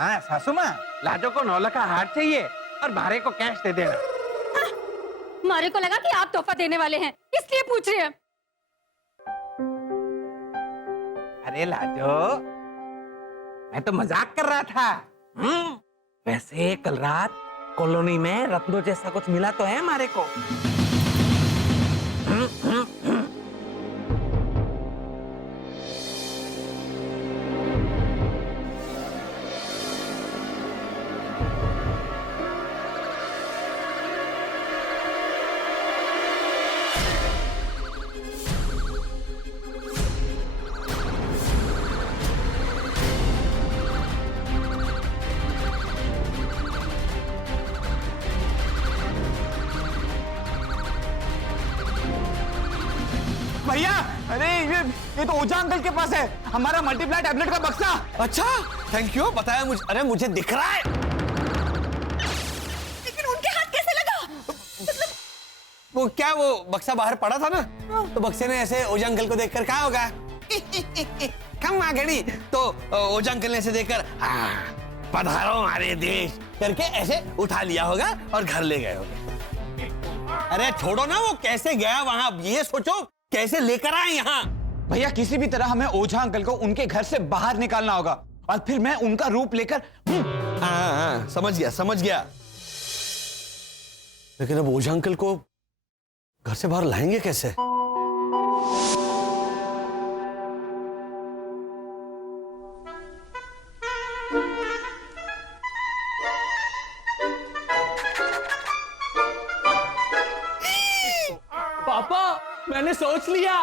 हाँ सासू माँ, लाजो को 9 लाख का हार चाहिए और भारे को कैश दे देना। मारे को लगा कि आप तोहफा देने वाले हैं, इसलिए पूछ रहे हैं। अरे लाजो, मैं तो मजाक कर रहा था। वैसे कल रात कॉलोनी में रत्नों जैसा कुछ मिला तो है हमारे को। भैया, अरे ये तो ओझा अंकल के पास है, हमारा मल्टीप्लाई टैबलेट का बक्सा। अच्छा, थैंक यू, बताया मुझे। अरे मुझे दिख रहा है। लेकिन उनके हाथ कैसे लगा? वो क्या, वो बक्सा बाहर पड़ा था ना, तो बक्से ने ऐसे ओझा अंकल को देखकर कहा होगा कम आ गई, तो ओझा अंकल ने ऐसे देखकर पधारो हमारे देश करके ऐसे उठा लिया होगा और घर ले गए होंगे। अरे छोड़ो ना, वो कैसे गया वहां, ये सोचो कैसे लेकर आए यहाँ। भैया किसी भी तरह हमें ओझा अंकल को उनके घर से बाहर निकालना होगा और फिर मैं उनका रूप लेकर हाँ, समझ गया। लेकिन अब ओझा अंकल को घर से बाहर लाएंगे कैसे? पापा, मैंने सोच लिया।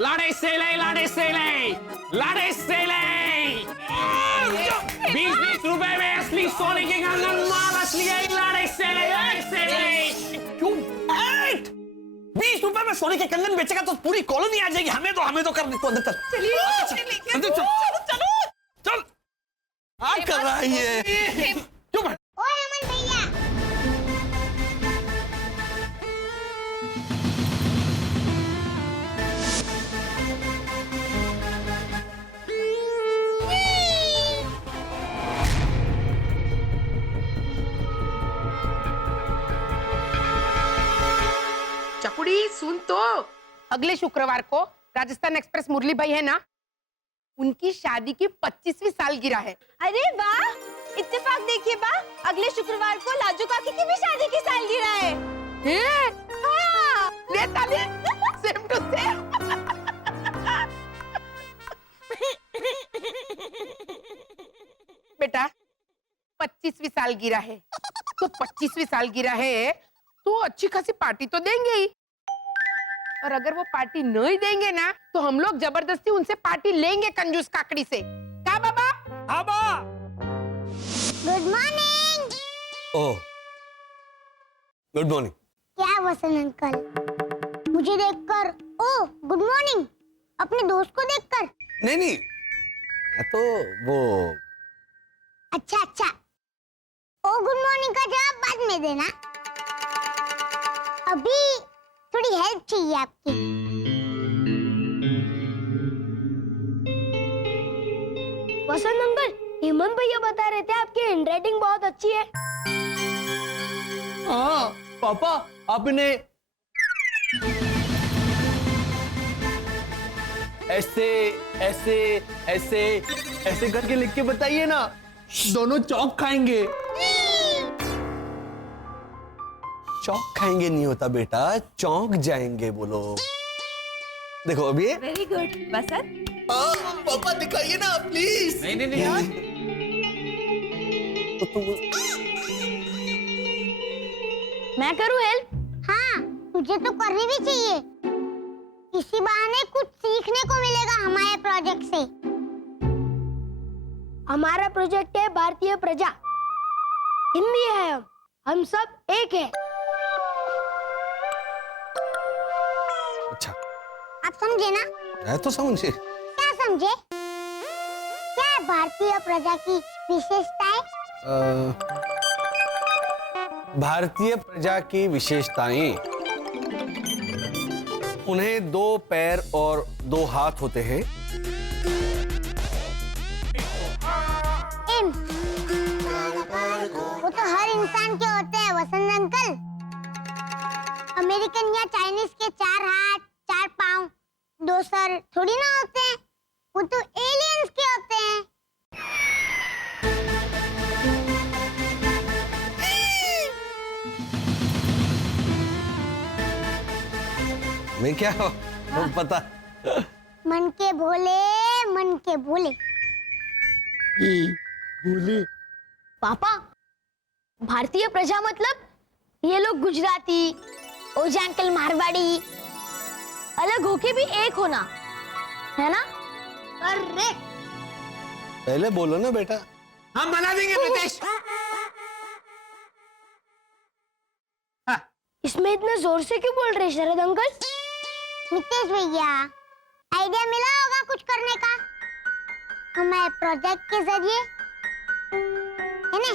लाड़े से ले 20-20 रुपए में असली सोने के कंगन माल असली है। लाड़े से ले क्यों? 20 रुपए में सोने के कंगन बेचेगा तो पूरी कॉलोनी आ जाएगी। हमें तो कर दे, तो अंदर चल। चल क्या कर रहा है ये? क्यों बैठ? ओए अमन भैया, चकुड़ी सुन तो, अगले शुक्रवार को राजस्थान एक्सप्रेस मुरली भाई है ना, उनकी शादी की 25वीं सालगिरह है। अरे वाह, इत्तेफाक देखिए बा, अगले शुक्रवार को लाजो काकी की भी शादी की सालगिरह है। हाँ, लेता ले, सेम टू सेम। बेटा 25वीं सालगिरह है, तो 25वीं सालगिरह है तो अच्छी खासी पार्टी तो देंगे ही। और अगर वो पार्टी नहीं देंगे ना, तो हम लोग जबरदस्ती उनसे पार्टी लेंगे कंजूस काकड़ी से। क्या बाबा? हाँ बा। Good morning. Oh, good morning. क्या वसंत अंकल, मुझे देखकर ओह गुड मॉर्निंग, अपने दोस्त को देखकर? नहीं, मैं तो वो। अच्छा, ओ गुड मॉर्निंग का जवाब बाद में देना, अभी थोड़ी हेल्प चाहिए आपकी। वसंत अंकल, हेमंत भैया बता रहे थे आपकी हैंडराइटिंग बहुत अच्छी है। हाँ पापा, आपने ऐसे करके लिख के बताइए ना, दोनों चौक खाएंगे। चौक खाएंगे नहीं होता बेटा, चौंक जाएंगे बोलो। देखो अभी ये। वेरी गुड वसंत। पापा दिखाइए ना प्लीज। नहीं यार। तो तुम मैं करूँ हेल्प? हाँ, तुझे तो करनी भी चाहिए, इसी बहाने कुछ सीखने को मिलेगा हमारे प्रोजेक्ट से। हमारा प्रोजेक्ट है भारतीय प्रजा, हिंदी है, हम सब एक है। अच्छा, आप समझे ना? मैं तो समझे। क्या समझे? क्या है भारतीय प्रजा की विशेषताएं? भारतीय प्रजा की विशेषताएं, उन्हें 2 पैर और 2 हाथ होते हैं। ड्रीम्स। वो तो हर इंसान के होते हैं वसंत अंकल। अमेरिकन या चाइनीज के 4 हाथ 4 पाँव 2 सर थोड़ी ना होते हैं, वो तो एलियंस के होते हैं। मैं क्या हो वो पता। मन के भोले, मन के भोले। बोले पापा, भारतीय प्रजा मतलब ये लोग गुजराती, ओझा अंकल मारवाड़ी, अलग होके भी एक होना, है ना? अरे पहले बोलो ना बेटा। हम बना देंगे मितेश। इसमें इतना जोर से क्यों बोल रहे शरद अंकल? मितेश भैया, आइडिया मिला होगा कुछ करने का हमारे प्रोजेक्ट के जरिए, है ना?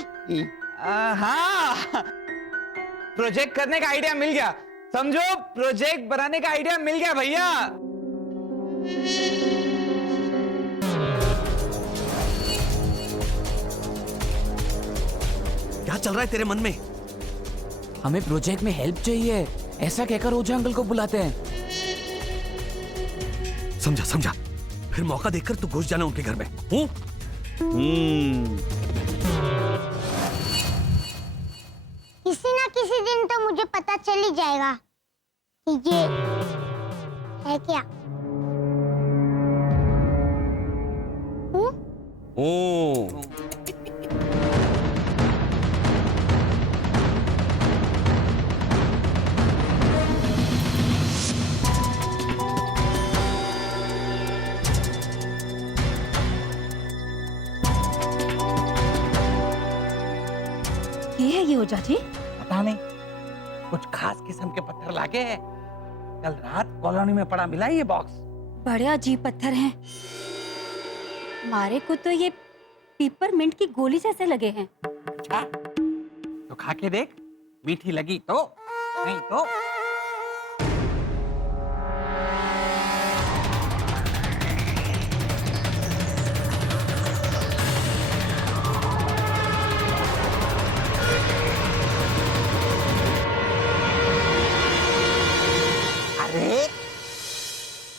हाँ, प्रोजेक्ट करने का आइडिया मिल गया। समझो प्रोजेक्ट बनाने का आइडिया मिल गया भैया। क्या चल रहा है तेरे मन में? हमें प्रोजेक्ट में हेल्प चाहिए, ऐसा कहकर ओझा अंकल को बुलाते हैं। समझा समझा, फिर मौका देखकर तू घुस जाना उनके घर में। किसी ना किसी दिन तो मुझे पता चल ही जाएगा कि ये है क्या। ये है ये ओझा जी। पता नहीं, कुछ खास किस्म के पत्थर लागे हैं। कल रात कॉलोनी में पड़ा मिला ये बॉक्स। बड़े अजीब पत्थर हैं। हमारे को तो ये पिपरमिंट की गोली जैसे लगे हैं। अच्छा, तो खा के देख, मीठी लगी तो, नहीं तो।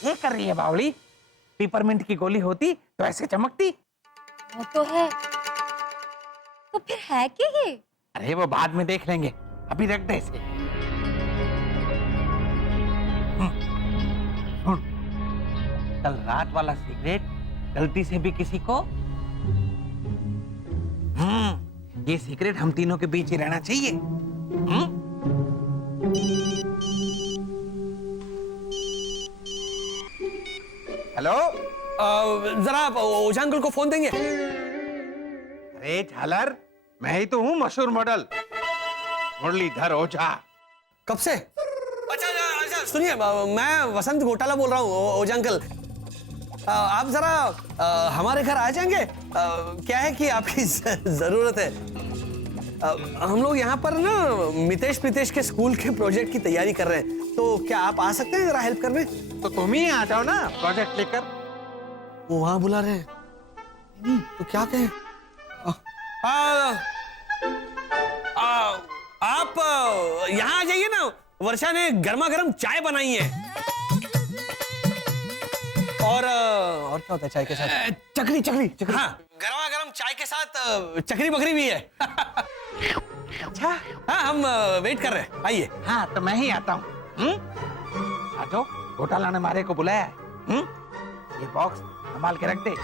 ये कर रही है बावली? पिपरमिंट की गोली होती तो ऐसे चमकती। वो तो है, तो फिर है क्या ये? अरे वो बाद में देख लेंगे, अभी रख दे इसे। सुन, कल रात वाला सिगरेट गलती से भी किसी को, ये सिगरेट हम तीनों के बीच ही रहना चाहिए। हेलो, जरा आप ओझा अंकल को फोन देंगे? अरे झालर, मैं ही तो हूँ मशहूर मॉडल मुरलीधर ओझा। कब से? अच्छा अच्छा, सुनिए, मैं वसंत घोटाला बोल रहा हूँ ओझा अंकल। आप जरा हमारे घर आ जाएंगे? क्या है कि आपकी जरूरत है। हम लोग यहाँ पर ना मितेश के स्कूल के प्रोजेक्ट की तैयारी कर रहे हैं, तो क्या आप आ सकते हैं जरा हेल्प करने? तो तुम ही आ जाओ ना प्रोजेक्ट लेकर। वो वहां बुला रहे हैं, तो क्या कहें? आप यहाँ आ जाइए ना, वर्षा ने गर्मा गर्म चाय बनाई है। और क्या होता है चाय के साथ? चकरी चकरी चकरी। हाँ, गर्मा गर्म चाय के साथ चकरी बकरी भी है। अच्छा, हाँ, हम वेट कर रहे हैं, आइए। हाँ तो मैं ही आता हूँ। आ जाओ, घोटाला ने मारे को बुलाया है। ये बॉक्स संभाल के रख दे।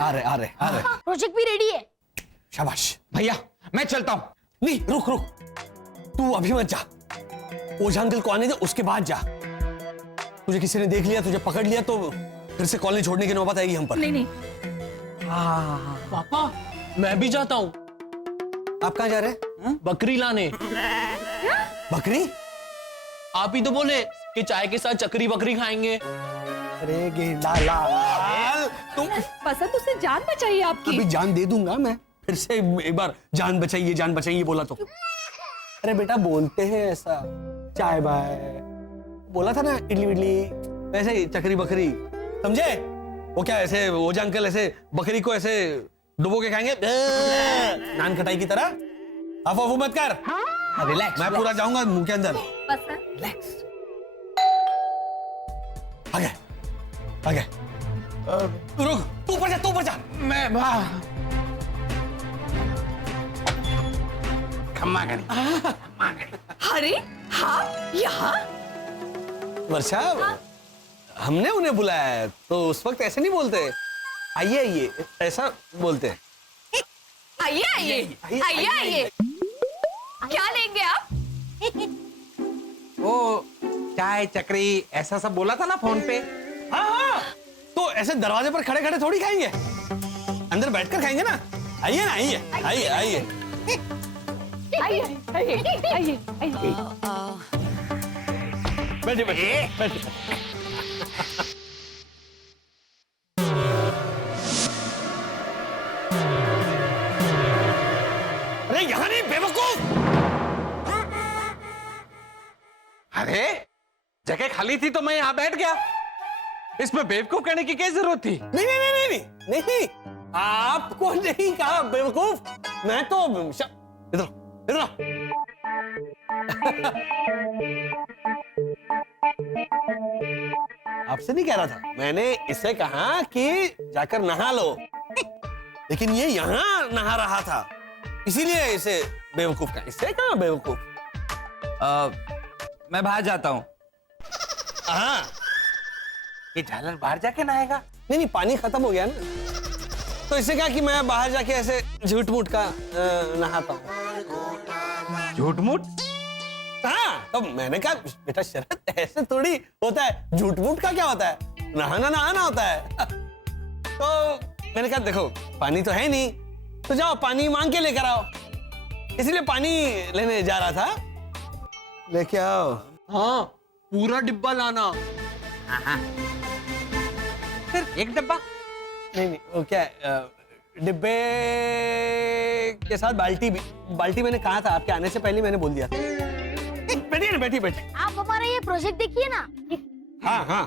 आ रहे। प्रोजेक्ट भी रेडी है। शाबाश भैया मैं चलता हूँ। नहीं, रुक, तू अभी मत जा। ओझा अंकल को आने दे, उसके बाद जा। तुझे किसी ने देख लिया, तुझे पकड़ लिया तो फिर से कॉलेज छोड़ने की नौबत आएगी हम पर। नहीं। पापा, मैं भी जाता हूँ। आप कहाँ जा रहे हैं? बकरी लाने। बकरी? आप ही तो बोले कि चाय के साथ चकरी बकरी खाएंगे। अरे गेंडा लाल, तुम पसंद उसे जान बचाइए आपकी। अभी जान दे दूंगा मैं। फिर से एक बार जान बचाइए बोला तो। अरे बेटा बोलते हैं ऐसा, चाय बाय, बोला था ना इडली विडली, वैसे ही चकरी बकरी, समझे? वो क्या ऐसे ओझा अंकल ऐसे बकरी को ऐसे डुबो के खाएंगे नान खटाई की तरह? अफवाह मत कर। रिलैक्स, मैं पूरा जाऊंगा मुंह के अंदर। बस सर। रिलैक्स। आगे आगे रुक, तू ऊपर जा, तू ऊपर जा। मैं खम्मा गणी। अरे हाँ, यहाँ वर्षा, हमने उन्हें बुलाया है तो उस वक्त ऐसे नहीं बोलते, आइए आइए ऐसा बोलते हैं। आइए आइए आइए आइए, क्या लेंगे आप? वो चाय चक्री ऐसा सब बोला था ना फोन पे। हाँ हाँ, तो ऐसे दरवाजे पर खड़े खड़े थोड़ी खाएंगे, अंदर बैठकर खाएंगे ना। आइए ना, आइए आइए आइए बैठिए बैठिए बैठिए। अरे यहाँ नहीं बेवकूफ। अरे जगह खाली थी तो मैं यहाँ बैठ गया, इसमें बेवकूफ कहने की क्या जरूरत थी? नहीं नहीं नहीं नहीं नहीं नहीं, आपको नहीं कहा बेवकूफ, मैं तो इधर इधर आपसे नहीं कह रहा था, मैंने इसे कहा कि जाकर नहा लो, लेकिन ये यहाँ नहा रहा था, इसीलिए इसे बेवकूफ कहा। इसे कहा बेवकूफ? मैं बाहर जाता हूँ। हाँ, ये झालर बाहर जाके नहाएगा? नहीं नहीं, पानी खत्म हो गया ना, तो इसे कहा कि मैं बाहर जाके ऐसे झूठ मूठ का नहाता हूँ। झूठ मूठ? हाँ, तो मैंने कहा बेटा शरद ऐसे थोड़ी होता है, झूठ मूठ का क्या होता है, नहाना नहाना होता है। तो मैंने कहा देखो पानी तो है नहीं, तो जाओ पानी मांग के लेकर आओ, इसलिए पानी लेने जा रहा था, लेके आओ। हाँ, पूरा डिब्बा लाना। फिर एक डब्बा? नहीं नहीं, वो क्या डिब्बे के साथ बाल्टी भी, बाल्टी मैंने कहा था आपके आने से पहले मैंने बोल दिया था। बैठिए ना, बैठिए बैठिए। आप हमारा ये प्रोजेक्ट देखिए ना। हाँ हाँ,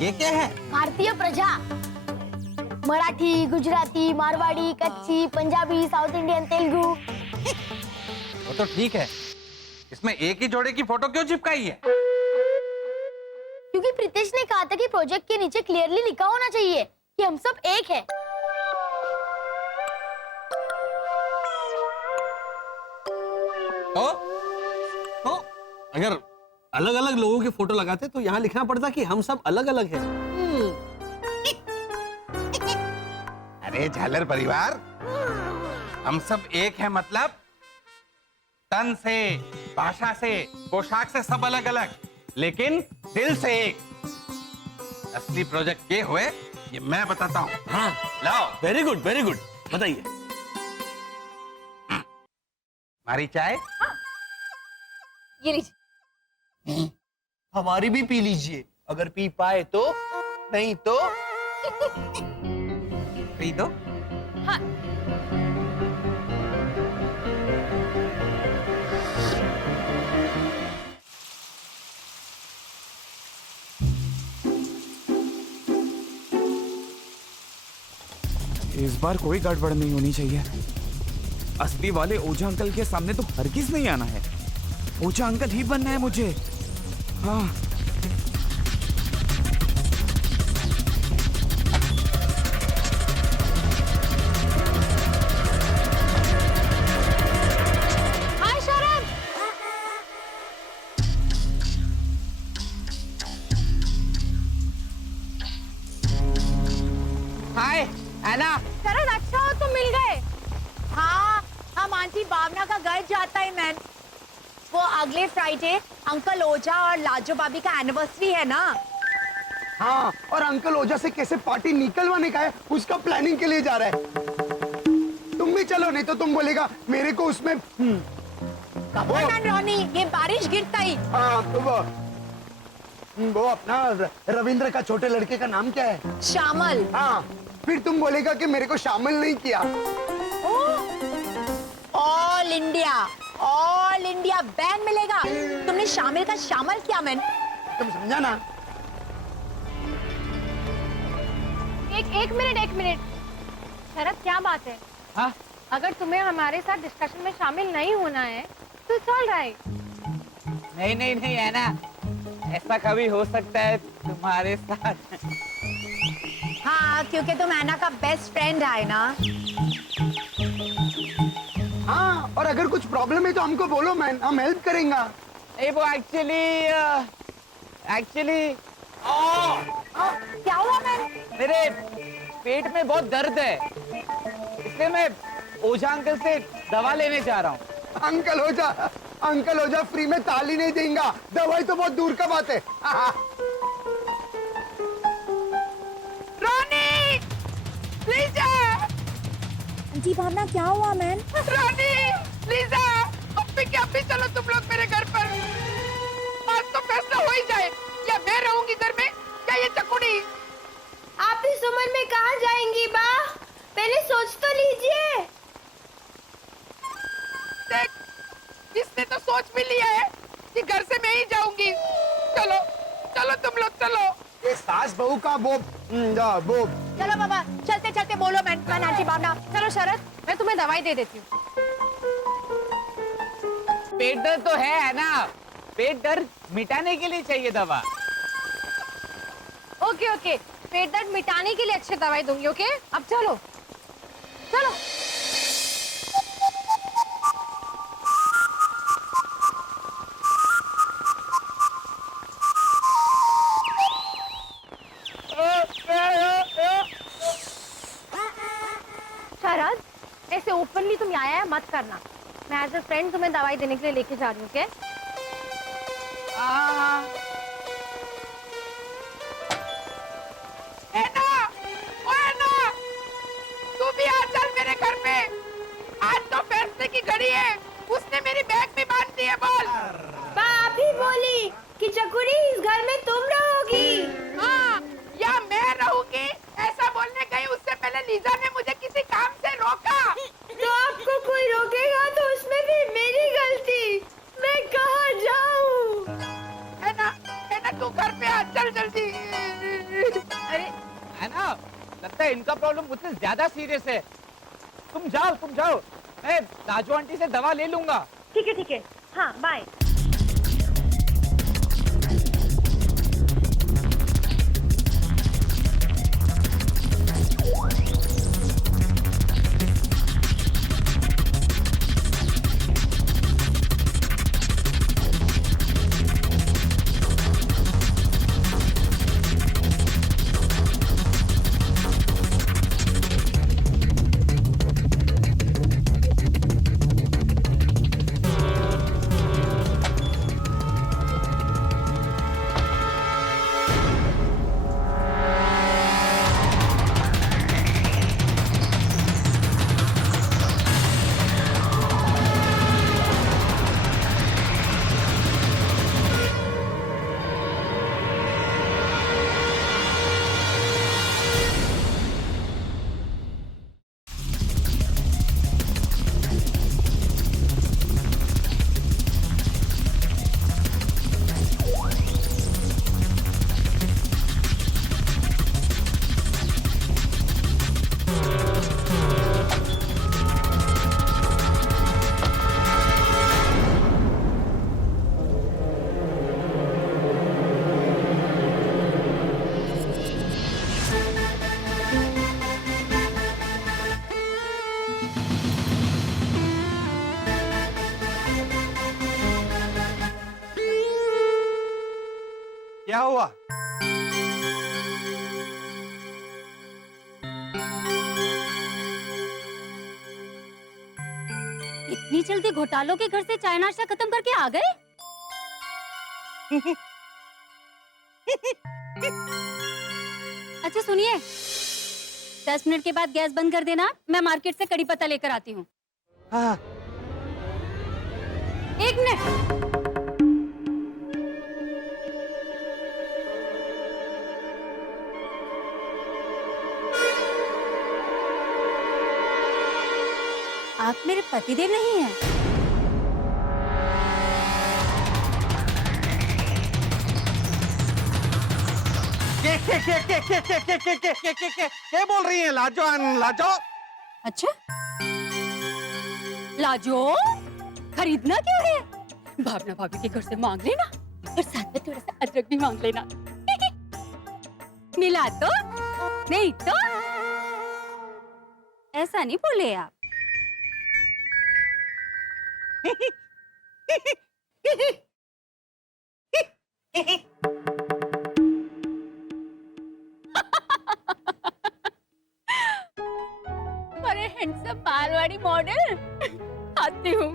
ये क्या है? भारतीय प्रजा, मराठी, गुजराती, मारवाड़ी, कच्ची, पंजाबी, साउथ इंडियन, तेलुगु। वो तो ठीक है, इसमें एक ही जोड़े की फोटो क्यों चिपकाई है? क्योंकि प्रीतेश ने कहा था कि प्रोजेक्ट के नीचे क्लियरली लिखा होना चाहिए कि हम सब एक हैं। तो अगर अलग अलग लोगों की फोटो लगाते तो यहाँ लिखना पड़ता कि हम सब अलग अलग हैं। अरे झालर परिवार, हम सब एक हैं मतलब तन से, भाषा से, पोशाक से सब अलग अलग, लेकिन दिल से एक। असली प्रोजेक्ट ये हुए, ये मैं बताता हूँ। हाँ, लाओ वेरी गुड वेरी गुड, बताइए। हमारी चाय। ये लीजिए। हमारी भी पी लीजिए, अगर पी पाए तो, नहीं तो पी दो। हाँ। इस बार कोई गड़बड़ नहीं होनी चाहिए। असली वाले ओझा अंकल के सामने तो हरगिज नहीं आना है, ओझा अंकल ही बनना है मुझे। हाँ, हाय शरद। हाय एना। शरद, अच्छा हो तुम मिल गए। हाँ, हम आंटी भावना का घर जाता है मैन। वो अगले फ्राइडे अंकल ओझा और लाजो भाभी का एनिवर्सरी है ना। हाँ, और अंकल ओझा से कैसे पार्टी निकलवाने का है उसका प्लानिंग के लिए जा रहा है। तुम भी चलो, नहीं तो तुम बोलेगा मेरे को उसमें। रोनी, ये बारिश गिरता ही। हाँ, तो वो वो अपना रविंद्र का छोटे लड़के का नाम क्या है? श्यामल। हाँ, फिर तुम बोलेगा कि मेरे को शामिल नहीं किया। ऑल इंडिया बैन मिलेगा। तुमने शामिल का शामल किया मैन। तुम समझा ना? एक मिनट शरद, क्या बात है? हाँ? अगर तुम्हें हमारे साथ डिस्कशन में शामिल नहीं होना है तो चल रहा है। नहीं है ना, ऐसा कभी हो सकता है तुम्हारे साथ। हाँ, क्योंकि तुम ऐना का बेस्ट फ्रेंड है ना। हाँ, और अगर कुछ प्रॉब्लम है तो हमको बोलो मैन, हम हेल्प करेंगे। वो एक्चुअली क्या हुआ मैन? मेरे पेट में बहुत दर्द है, इसलिए मैं ओझा अंकल से दवा लेने जा रहा हूँ। अंकल ओझा फ्री में ताली नहीं देंगे, दवाई तो बहुत दूर का बात है। रानी, लीजा, जी भावना, क्या हुआ मैन? रानी, लीजा, अब भी चलो तुम लोग मेरे घर पर। आज तो फैसला हो ही जाए, या मैं रहूंगी घर में या ये चकुड़ी। आप इस उम्र में कहाँ जाएंगी बा? पहले सोच तो लीजिए। देख, इसने तो सोच भी लिया है कि घर से मैं ही जाऊंगी। चलो चलो तुम लोग चलो। ये सास बहू का वो चलो बाबा, चलते बोलो मैन आंटी भावना। चलो शरद, मैं तुम्हें दवाई दे देती हूँ। पेट दर्द तो है ना, पेट दर्द मिटाने के लिए चाहिए दवा। ओके, पेट दर्द मिटाने के लिए अच्छी दवाई दूंगी। ओके, अब चलो। शरद, ऐसे ओपनली तुम आया मत करना। मैं एज अ फ्रेंड तुम्हें दवाई देने के लिए लेके जा रही हूँ। ओके? तू भी आ चल मेरे घर पे। आज तो फैसले की घड़ी है। उसने मेरी बैग भी बांध दी है। बोल। आप ही बोली कि चकुरी इस घर में तुम रहोगी। हाँ, या मैं रहूंगी, ऐसा बोलने गई उससे पहले लीजा ने मुझे किसी काम से रोका। तो आपको कोई रोकेगा तो उसमें भी मेरी गलती। मैं कहाँ जाऊँ? है ना, तू घर पे आ, चल जल्दी। अरे है ना, लगता है इनका प्रॉब्लम मुझसे ज्यादा सीरियस है। तुम जाओ, मैं राजू आंटी से दवा ले लूंगा। ठीक है। हाँ, बाय। क्या हुआ? इतनी जल्दी घोटालों के घर से चाय नाश्ता खत्म करके आ गए? अच्छा सुनिए, 10 मिनट के बाद गैस बंद कर देना। मैं मार्केट से कड़ी पत्ता लेकर आती हूँ। हाँ। 1 मिनट। आप मेरे पतिदेव नहीं हैं? क्या बोल रही है? लाजो लाजो। अच्छा, लाजो खरीदना क्यों है? भावना भाभी के घर से मांग लेना और साथ में थोड़ा सा अदरक भी मांग लेना। मिला तो नहीं तो ऐसा नहीं बोले आप। अरे हैंडसम मारवाड़ी मॉडल आती हूँ।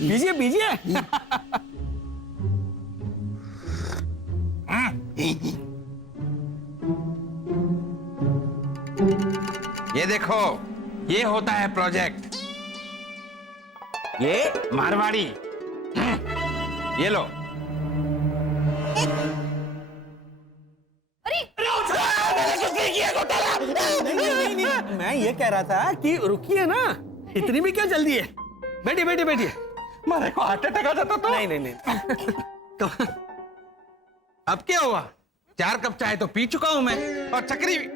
बीजिए बीजिए। ये देखो, ये होता है प्रोजेक्ट। ये मारवाड़ी। ये लो। मैं ये कह रहा था कि रुकिए ना, इतनी भी क्या जल्दी है? बैठिए बैठिए बैठिए। मारे को हार्ट अटैक आ जाता तो। नहीं। अब क्या हुआ? 4 कप चाय तो पी चुका हूं मैं, और चक्री भी।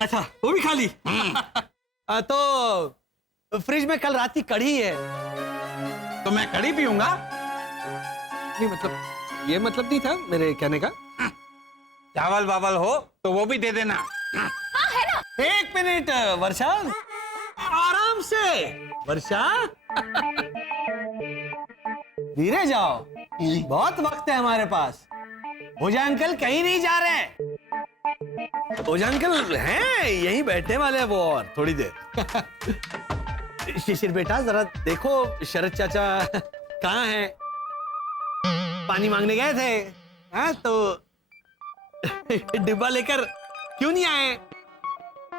अच्छा, वो भी खा ली। तो फ्रिज में कल रात की कढ़ी है। तो मैं कढ़ी पीऊंगा? नहीं मतलब, ये मतलब नहीं था मेरे कहने का। चावल वावल हो तो वो भी दे देना। एक मिनट वर्षा, आराम से वर्षा। धीरे जाओ, बहुत वक्त है हमारे पास। ओझा अंकल कहीं नहीं जा रहे। ओझा अंकल हैं यहीं बैठने वाले हैं वो, और थोड़ी देर। शिशिर बेटा जरा देखो शरद चाचा कहाँ हैं? पानी मांगने गए थे, हाँ? तो डिब्बा लेकर क्यों नहीं आए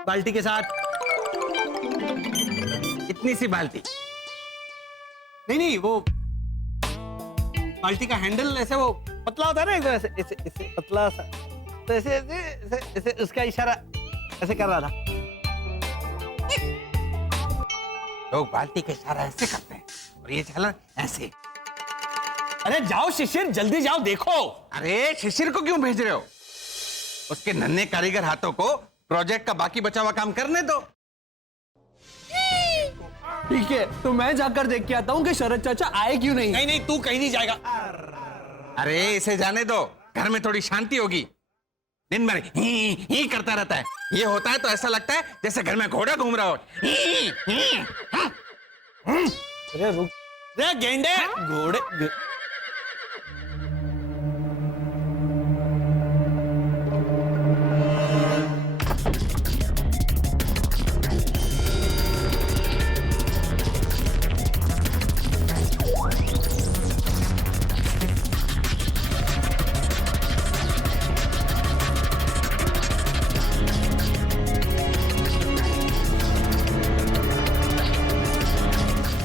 बाल्टी के साथ? इतनी सी बाल्टी? नहीं, वो बाल्टी का हैंडल ऐसे वो पतला होता है ना, एकदम ऐसे ऐसे पतला सा, तो ऐसे ऐसे ऐसे उसका इशारा ऐसे कर रहा था। लोग बाल्टी के इशारा ऐसे करते हैं और ये झालर ऐसे। अरे जाओ शिशिर, जल्दी जाओ, देखो। अरे शिशिर को क्यों भेज रहे हो? उसके नन्हे कारीगर हाथों को प्रोजेक्ट का बाकी बचा हुआ काम करने दो। ठीक है, तो मैं जाकर देख के आता हूँ कि शरद चाचा आए क्यों नहीं। नहीं, तू कहीं नहीं जाएगा। अरे इसे जाने दो, घर में थोड़ी शांति होगी। दिन भर ही करता रहता है। ये होता है तो ऐसा लगता है जैसे घर में घोड़ा घूम रहा हो। अरे रुक रे गेंडे, घोड़े।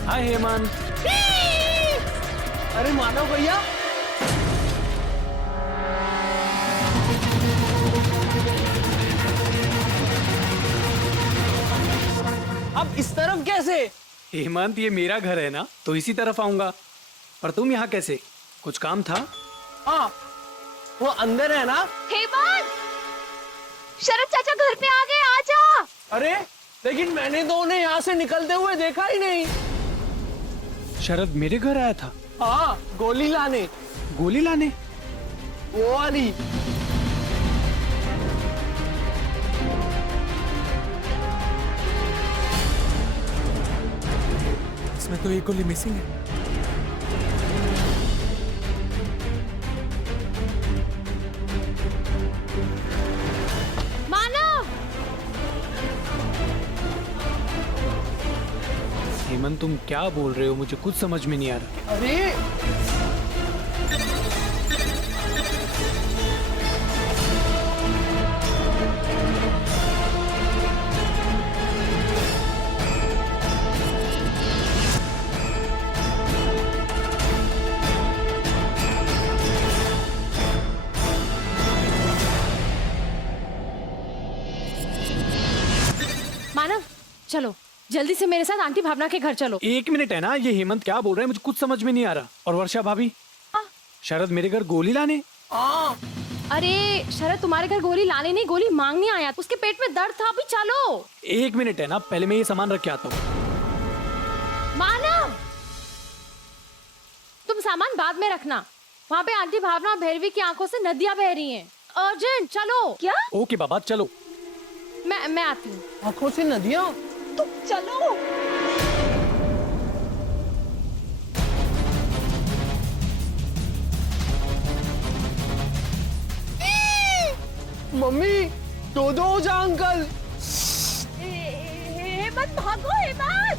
हाय हेमंत। अरे मानव भैया, अब इस तरफ कैसे? हेमंत, ये मेरा घर है ना, तो इसी तरफ आऊंगा। पर तुम यहाँ कैसे? कुछ काम था? हाँ, वो अंदर है ना। हेमंत, शरद चाचा घर पे आ गए, आजा। अरे लेकिन मैंने तो उन्हें यहाँ से निकलते हुए देखा ही नहीं। शरद मेरे घर आया था? हाँ, गोली लाने। गोली लाने? वो वाली। इसमें तो एक गोली मिसिंग है। मानव मैडम तुम क्या बोल रहे हो, मुझे कुछ समझ में नहीं आ रहा। अरे मानव, चलो जल्दी से मेरे साथ आंटी भावना के घर चलो। एक मिनट है ना, ये हेमंत क्या बोल रहे हैं मुझे कुछ समझ में नहीं आ रहा। और वर्षा भाभी, शरद मेरे घर गोली लाने? अरे शरद तुम्हारे घर गोली लाने नहीं, गोली मांगने आया। उसके पेट में दर्द था। अभी चलो। एक मिनट है ना, पहले मैं ये सामान रख के आता हूँ। मानव, तुम सामान बाद में रखना। वहाँ पे आंटी भावना और भैरवी की आंखों से नदियां बह रही हैं। अर्जेंट चलो। क्या? ओके बाबा चलो। मैं आती हूँ। आंखों से नदियाँ? तुम चलो। मम्मी, दो ओझा अंकल। हेमंत भागो, हेमंत।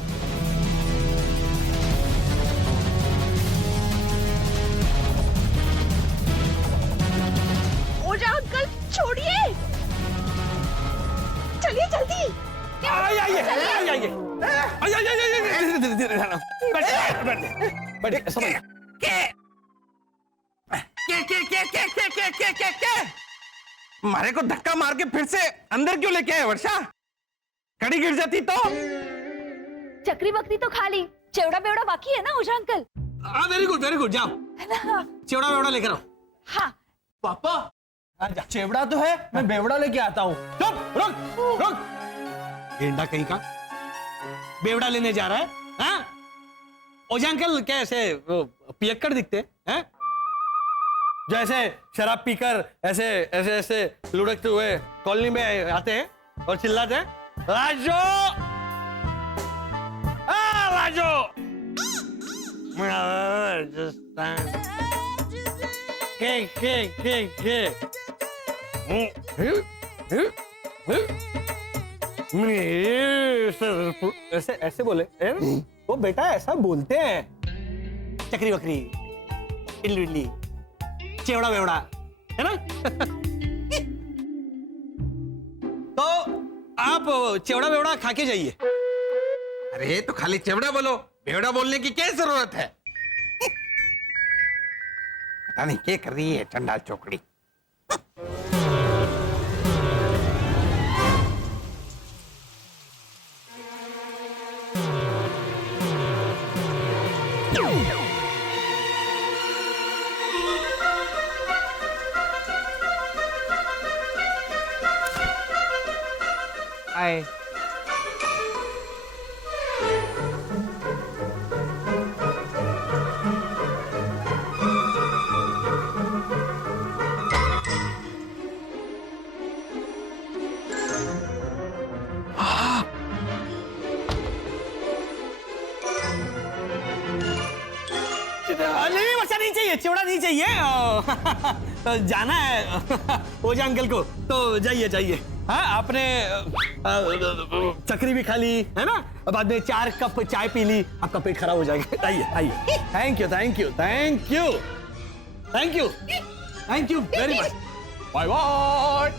ओझा अंकल छोड़िए। चलिए जल्दी। मारे को धक्का मार के फिर से अंदर क्यों लेके आए वर्षा? कड़ी गिर जाती तो? चक्री बकरी तो खा ली, चेवड़ा बेवड़ा बाकी है ना ओझा अंकल? वेरी गुड, जाओ चिवड़ा वेवड़ा लेकर आओ। हाँ। पापा, चेवड़ा तो है, मैं बेवड़ा लेके आता हूँ। चुप, रुक। गेंडा कहीं का बेवड़ा लेने जा रहा है? हाँ? ओझा अंकल क्या ऐसे पियक्कड़ दिखते हैं? जो ऐसे शराब पीकर ऐसे लुढ़कते हुए कॉलोनी में आते हैं और चिल्लाते हैं, राजो, राजो। ऐसे बोले वो बेटा, ऐसा बोलते हैं। चक्री बकरी, इल्ली इल्ली, चेवड़ा वेवड़ा, है ना? तो आप चेवड़ा वेवड़ा खा के जाइए। अरे तो खाली चेवड़ा बोलो, बेवड़ा बोलने की क्या जरूरत है? पता नहीं क्या कर रही है चंडाल चौकड़ी। आए। नहीं, वर्षा नहीं चाहिए, चिवड़ा नहीं चाहिए। तो जाना है ओझा अंकल को, तो जाइए। हाँ, आपने चक्री भी खा ली है ना, बाद में 4 कप चाय पी ली, आपका पेट खराब हो जाएगा। आइए। Thank you very much. Bye bye.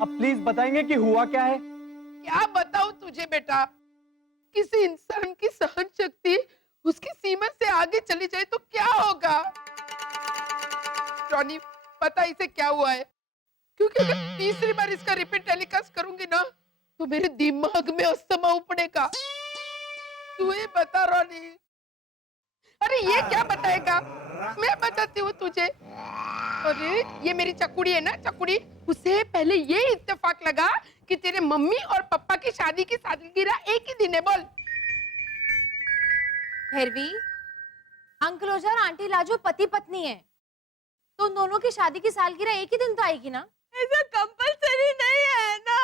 अब प्लीज बताएंगे कि हुआ क्या है? क्या बताऊं तुझे बेटा, किसी इंसान की सहन शक्ति उसकी सीमा से आगे चली जाए तो क्या होगा? जॉनी, पता इसे क्या हुआ है? क्योंकि अगर तीसरी बार इसका रिपीट टेलीकास्ट करूंगी ना तो मेरे दिमाग में अस्थमा उपड़ेगा। तू ही बता रॉनी। अरे ये क्या बताएगा, मैं बताती हूँ तुझे। अरे ये मेरी चकुड़ी है ना, चकुड़ी, उसे पहले ये इत्तेफाक लगा कि तेरे मम्मी और पापा की शादी की सालगिरह एक ही दिन है। बोल भैरवी, अंकल ओझा और आंटी लाजो पति पत्नी है, तो उन दोनों की शादी की सालगिरह एक ही दिन तो आएगी ना? ऐसा कंपल्सरी नहीं है ना।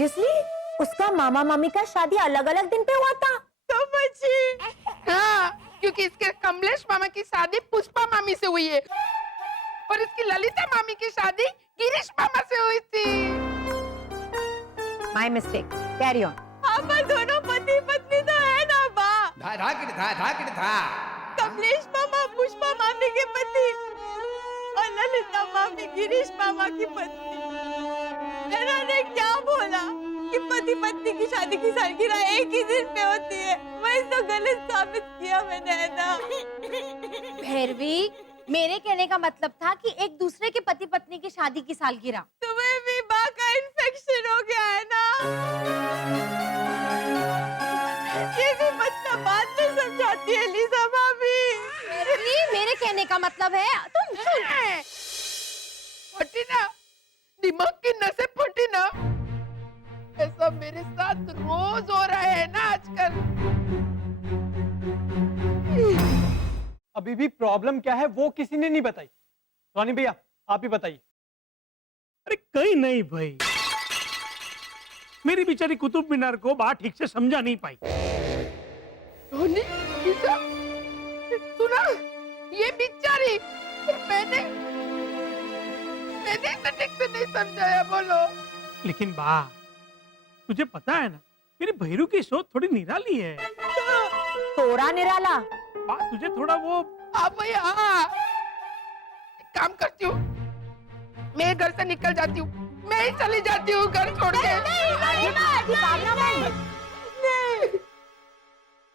सीरियसली उसका मामा मामी का शादी अलग अलग दिन पे हुआ था? तो बच्ची हाँ, क्योंकि इसके कमलेश मामा की शादी पुष्पा मामी से हुई है और इसकी ललिता मामी की शादी गिरीश मामा से हुई थी। My mistake, carry on. हाँ, पर दोनों पति पत्नी तो है ना बा। था कमलेश मामा पुष्पा मामी के पति और ललिता मामी गिरीश मामा की पत्नी। इन्होंने क्या बोला कि पति पत्नी की शादी की सालगिरह एक ही दिन पे होती है? वही तो गलत साबित किया मैंने ना। भैरवी, मेरे कहने का मतलब था कि एक दूसरे के पति पत्नी की शादी की सालगिरह। तुम्हें भी बा का इन्फेक्शन हो गया है ना? ये भी मतलब बाद में समझाती है लीजा भाभी। मेरे कहने का मतलब है तुम सुन। फटी ना, दिमाग की नसें फटी ना। ऐसा मेरे साथ रोज हो रहा है ना आजकल। अभी भी प्रॉब्लम क्या है वो किसी ने नहीं बताई। रोनी भैया आप ही बताइए। अरे कहीं नहीं भाई, मेरी बेचारी कुतुब मीनार को बात ठीक से समझा नहीं पाई। रोनी, लीजा, सुना? ये बेचारी, मैंने इसे ठीक से नहीं समझाया, बोलो। लेकिन बा, तुझे पता है ना मेरी भैरू की सोच थोड़ी निराली है। तोरा निराला? बा तुझे थोड़ा वो आप यहाँ काम करती हूँ, मैं घर से निकल जाती हूँ, मैं ही चली जाती हूँ घर छोड़ के। नहीं,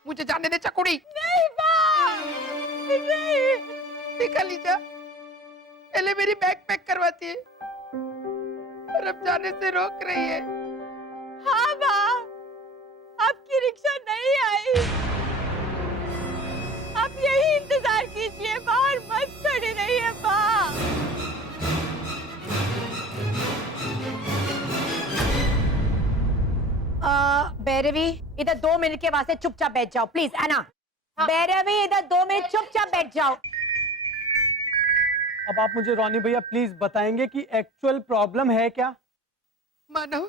मुझे जाने दे चकुड़ी। नहीं नहीं, देखा लीजा, पहले मेरी बैग पैक करवाती है और अब जाने से रोक रही है। हाँ बा, आपकी रिक्शा नहीं आई, आप यही इंतजार कीजिए, बाहर मत खड़ी रहिए बा। भैरवी, इधर 2 मिनट के वास्ते चुपचाप बैठ जाओ प्लीज। एना, भैरवी इधर 2 मिनट चुपचाप बैठ जाओ। अब आप मुझे रोनी भैया प्लीज बताएंगे कि एक्चुअल प्रॉब्लम है क्या? मानव,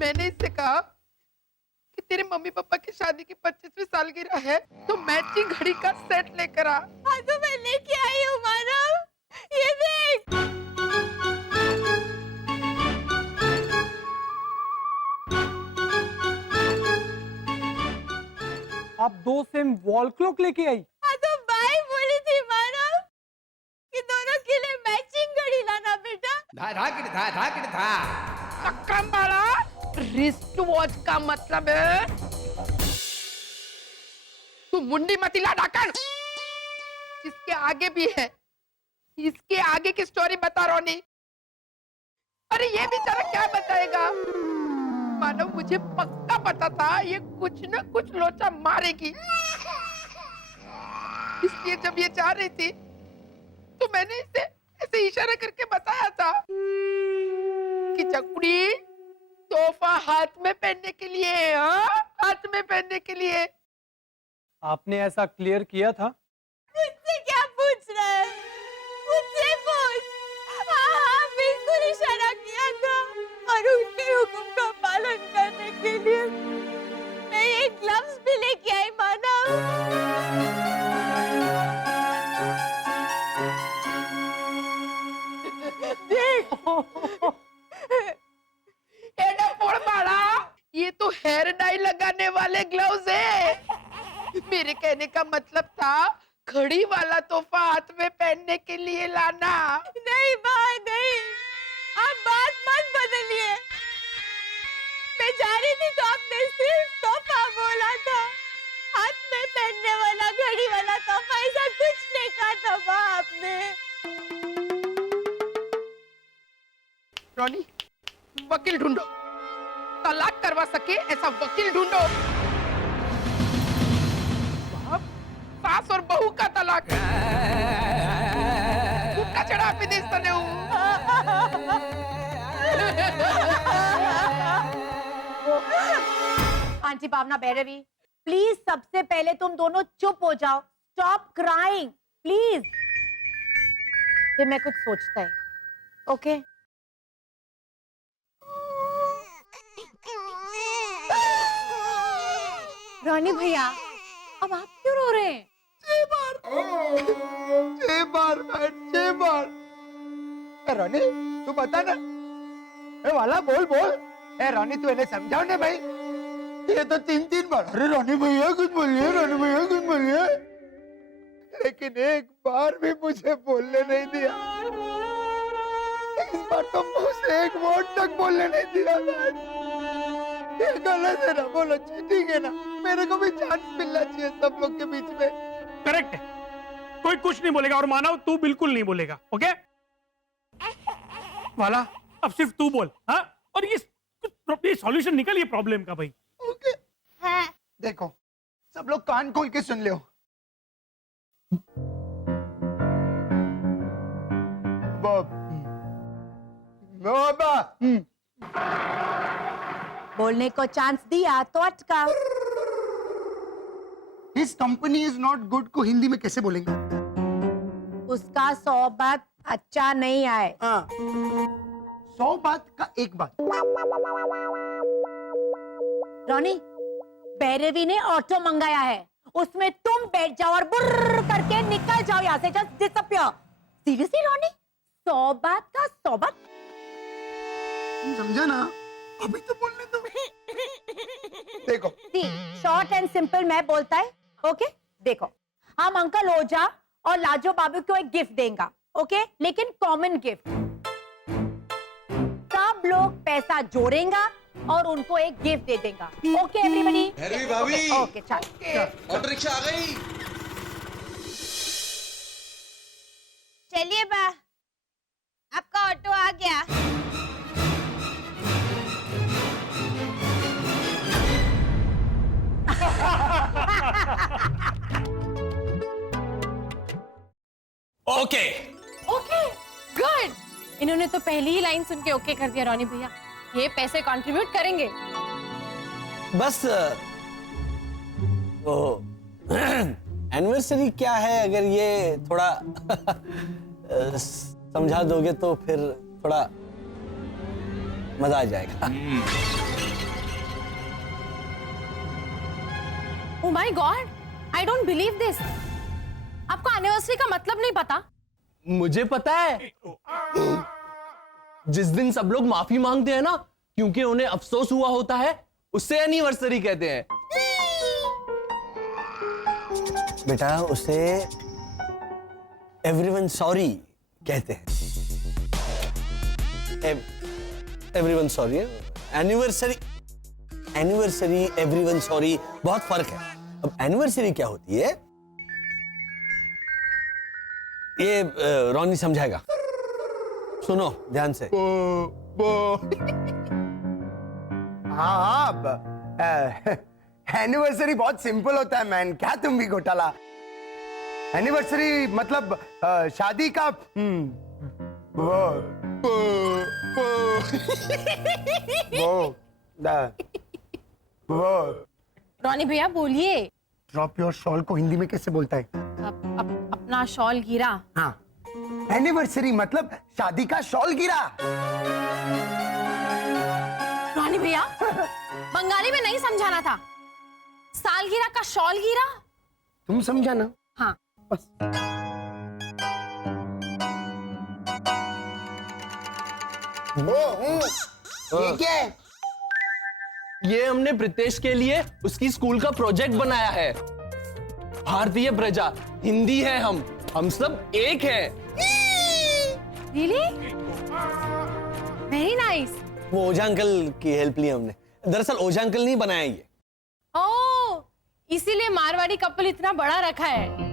मैंने इससे कहा कि तेरे मम्मी पापा की शादी की 25वीं सालगिरह है तो मैचिंग घड़ी का सेट लेकर आ। हाँ तो मैं लेके आई हूँ मानव, ये देख। आप 2 सेम वॉल क्लॉक लेके आई? हाँ तो भाई बोली थी मानव कि दोनों के लिए मैचिंग घड़ी लाना बेटा। अक्कम बाड़ा, रिस्ट वॉच का मतलब है तू मुंडी मतीला डाकन। इसके आगे भी है, इसके आगे की स्टोरी बता रोनी। अरे ये बेचारा क्या बताएगा? मानो मुझे पक्का पता था ये कुछ न कुछ लोचा मारेगी, इसलिए जब ये जा रही थी तो मैंने इसे ऐसे इशारा करके बताया था कि चकुड़ी तोहफा हाथ में पहनने के लिए, हाँ हाथ में पहनने के लिए। आपने ऐसा क्लियर किया था? मुझसे क्या पूछ रहा है? मुझसे पूछ। हाँ, बिल्कुल इशारा किया था और उनके हुक्म का पालन करने के लिए मैं ये ग्लव्स भी लेके आई मानव। देख, एडा फोड़ बाड़ा, ये तो हेयर डाई लगाने वाले ग्लव्स है। मेरे कहने का मतलब था घड़ी वाला तोहफा हाथ में पहनने के लिए लाना। नहीं भाई नहीं, आप बात मत बदलिए। मैं जा रही थी तो आपने सिर्फ तोहफा बोला था, हाथ में पहनने वाला घड़ी वाला तोहफा ऐसा कुछ नहीं कहा था बा आपने। रोनी, वकील ढूंढो, तलाक करवा सके ऐसा वकील ढूंढो। सास और बहू का तलाक चढ़ा पे देश तने आंटी भावना भैरवी, प्लीज सबसे पहले तुम दोनों चुप हो जाओ। Stop crying please. फिर मैं कुछ सोचता है, ओके? रॉनी भैया अब आप क्यों रो रहे हैं? 6 बार मैन, 6 बार। रोनी तू बता ना, ए वाला बोल बोल। ए रोनी तू इन्हें समझाओ ना भाई, ये तो 3 बार। अरे रोनी भैया कुछ बोलिए, रोनी भैया कुछ बोलिए, लेकिन एक बार भी मुझे बोलने नहीं दिया। इस बार तो मुंह से एक वर्ड तक बोलने नहीं दिया। ये गलत है ना, बोलो ठीक है ना, मेरे को भी चांस मिलना चाहिए सब लोग के बीच में। करेक्ट है, कोई कुछ नहीं बोलेगा और मानव तू बिल्कुल नहीं बोलेगा, ओके? वाला अब सिर्फ तू बोल, हाँ? और ये सॉल्यूशन निकल ये प्रॉब्लम का भाई। ओके हाँ। देखो सब लोग कान खोल के सुन लो। बाबा बोलने को चांस दिया तो अटका। This company is not good को हिंदी में कैसे बोलेंगे? उसका 100 बात अच्छा नहीं आए। हाँ 100 बात का एक बात। रॉनी, भैरवी ने ऑटो मंगाया है, उसमें तुम बैठ जाओ और बुर्र करके निकल जाओ यहाँ से, जस्ट डिसअपियर। सीरियसली रॉनी, 100 बात का 100 बात। समझा ना, अभी तो बोलने दो। देखो शॉर्ट एंड सिंपल मैं बोलता है, ओके? देखो हम अंकल ओझा और लाजो बाबू को एक गिफ्ट देंगे, ओके? लेकिन कॉमन गिफ्ट। सब लोग पैसा जोड़ेंगे और उनको एक गिफ्ट दे देंगे, ओके एवरीबॉडी? भैरवी भाभी, ओके चल, ऑटो रिक्शा आ गई। चलिए बा, आपका ऑटो आ गया। Okay okay good. इन्होंने तो पहली ही लाइन सुन के ओके कर दिया रॉनी भैया। ये पैसे कंट्रीब्यूट करेंगे। बस वो एनिवर्सरी क्या है, अगर ये थोड़ा समझा दोगे तो फिर थोड़ा मजा आ जाएगा। Oh my God, I don't believe this. आपको एनिवर्सरी का मतलब नहीं पता? मुझे पता है। जिस दिन सब लोग माफी मांगते हैं ना, क्योंकि उन्हें अफसोस हुआ होता है, उससे एनिवर्सरी कहते हैं। बेटा उसे एवरीवन सॉरी कहते हैं। Everyone sorry, anniversary anniversary everyone sorry बहुत फर्क है। अब एनिवर्सरी क्या होती है ये रॉनी समझाएगा। सुनो ध्यान से। हाँ एनिवर्सरी बहुत सिंपल होता है मैन, क्या तुम भी घोटाला। एनिवर्सरी मतलब शादी का वो रॉनी भैया बोलिए। ड्रॉप योर शॉल को हिंदी में कैसे बोलता है? अपना शॉल गिरा। हाँ एनिवर्सरी मतलब शादी का शॉल गिरा। रॉनी भैया बंगाली में नहीं समझाना था, सालगिरह का शॉल गिरा। तुम समझा ना? हाँ बस। ये क्या है? ये हमने प्रितेश के लिए उसकी स्कूल का प्रोजेक्ट बनाया है। भारतीय प्रजा हिंदी है, हम सब एक हैं। रियली? Very nice. वो ओझा अंकल की हेल्प ली हमने। दरअसल ओझा अंकल नहीं बनाया ये। ओह, इसीलिए मारवाड़ी कपल इतना बड़ा रखा है।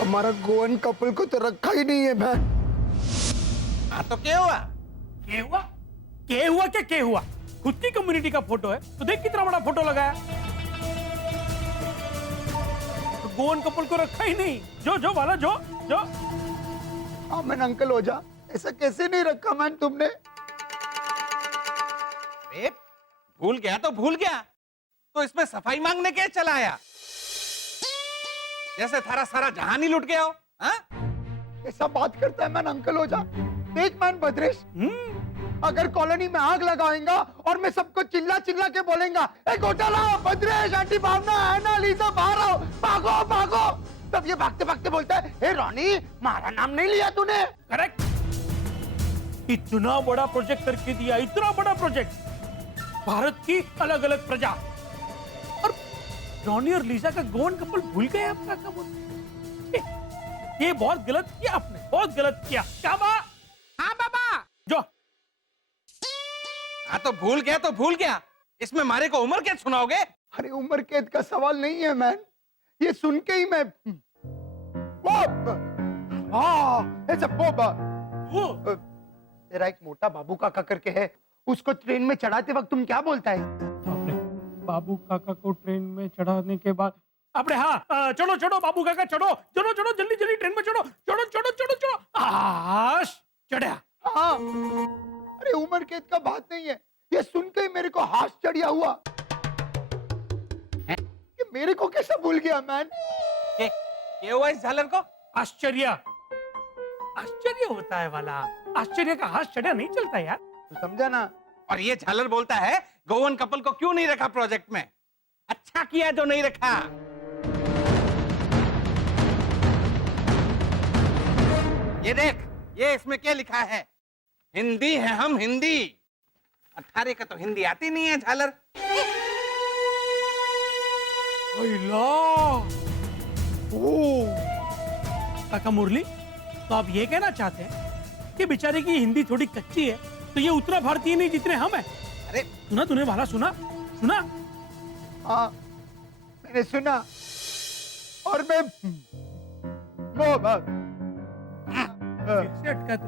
हमारा गोवन कपल को तो रखा ही नहीं है मैं। हाँ तो क्या हुआ? क्या हुआ? क्या हुआ? क्या हुआ? खुद की कम्युनिटी का फोटो है तो देख कितना बड़ा फोटो लगाया। तो गोवन कपल को रखा ही नहीं। जो वाला जो हाँ मैंने अंकल ओझा, ऐसा कैसे नहीं रखा मैन तुमने? अरे भूल गया तो भूल गया, तो इसमें सफाई मांगने के चला आया। जैसे थारा सारा जहान ही लुट गया हो। हाँ? ऐसा बात करता है मैन अंकल हो जा। देख मैन भद्रेश, अगर कॉलोनी में आग लगाएगा और मैं सबको चिल्ला चिल्ला के बोलेगा, ए घोटाला, भद्रेश, आंटी भावना, ऐना, लीजा, बाहर आओ, भागो भागो, तब ये भागते भागते बोलता है, ए रॉनी, हमारा नाम नहीं लिया तूने। करेक्ट। इतना बड़ा प्रोजेक्ट करके दिया, इतना बड़ा प्रोजेक्ट, भारत की अलग अलग प्रजा, और रॉनी और लीजा का गोवन कपल भूल गए अपना कपल। ये बहुत गलत किया आपने, बहुत गलत किया। क्या बात? हाँ बाबा। जो हाँ तो भूल गया तो भूल गया, इसमें मारे को उम्र कैद सुनाओगे? अरे उम्र कैद का सवाल नहीं है मैन, ये सुन के ही मैं तेरा एक मोटा बाबू काका करके है, उसको ट्रेन में चढ़ाते वक्त तुम क्या बोलता है? आपने बाबू काका को ट्रेन में चढ़ाने के बाद आपने, हाँ चढ़ो चढ़ो बाबू काका, चढ़ो चढ़ो चढ़ो, जल्दी जल्दी ट्रेन में चढ़ो, चढ़ो चढ़ो चढ़ो चढ़ो, आश चढ़ा। हाँ, अरे उम्र कैद का बात नहीं है, ये सुन के ही मेरे को हाथ चढ़िया हुआ कि मेरे को कैसा भूल गया मैन। क्या हुआ इस झालर को? आश्चर्य, आश्चर्य होता है वाला, आश्चर्य का हाथ चढ़ा नहीं चलता यार, तू समझा ना? और ये झालर बोलता है गोवन कपल को क्यों नहीं रखा प्रोजेक्ट में? अच्छा किया जो नहीं रखा। ये देख, ये इसमें क्या लिखा है? हिंदी है हम, हिंदी। अठारे का तो हिंदी आती नहीं है झालर। काका मुरली, तो आप ये कहना चाहते हैं कि बेचारे की हिंदी थोड़ी कच्ची है, तो ये उतना भारतीय नहीं जितने हम हैं? अरे सुना तूने वाला, सुना सुना? हाँ, मैंने सुना, और मैं वो फिर से अटका तू।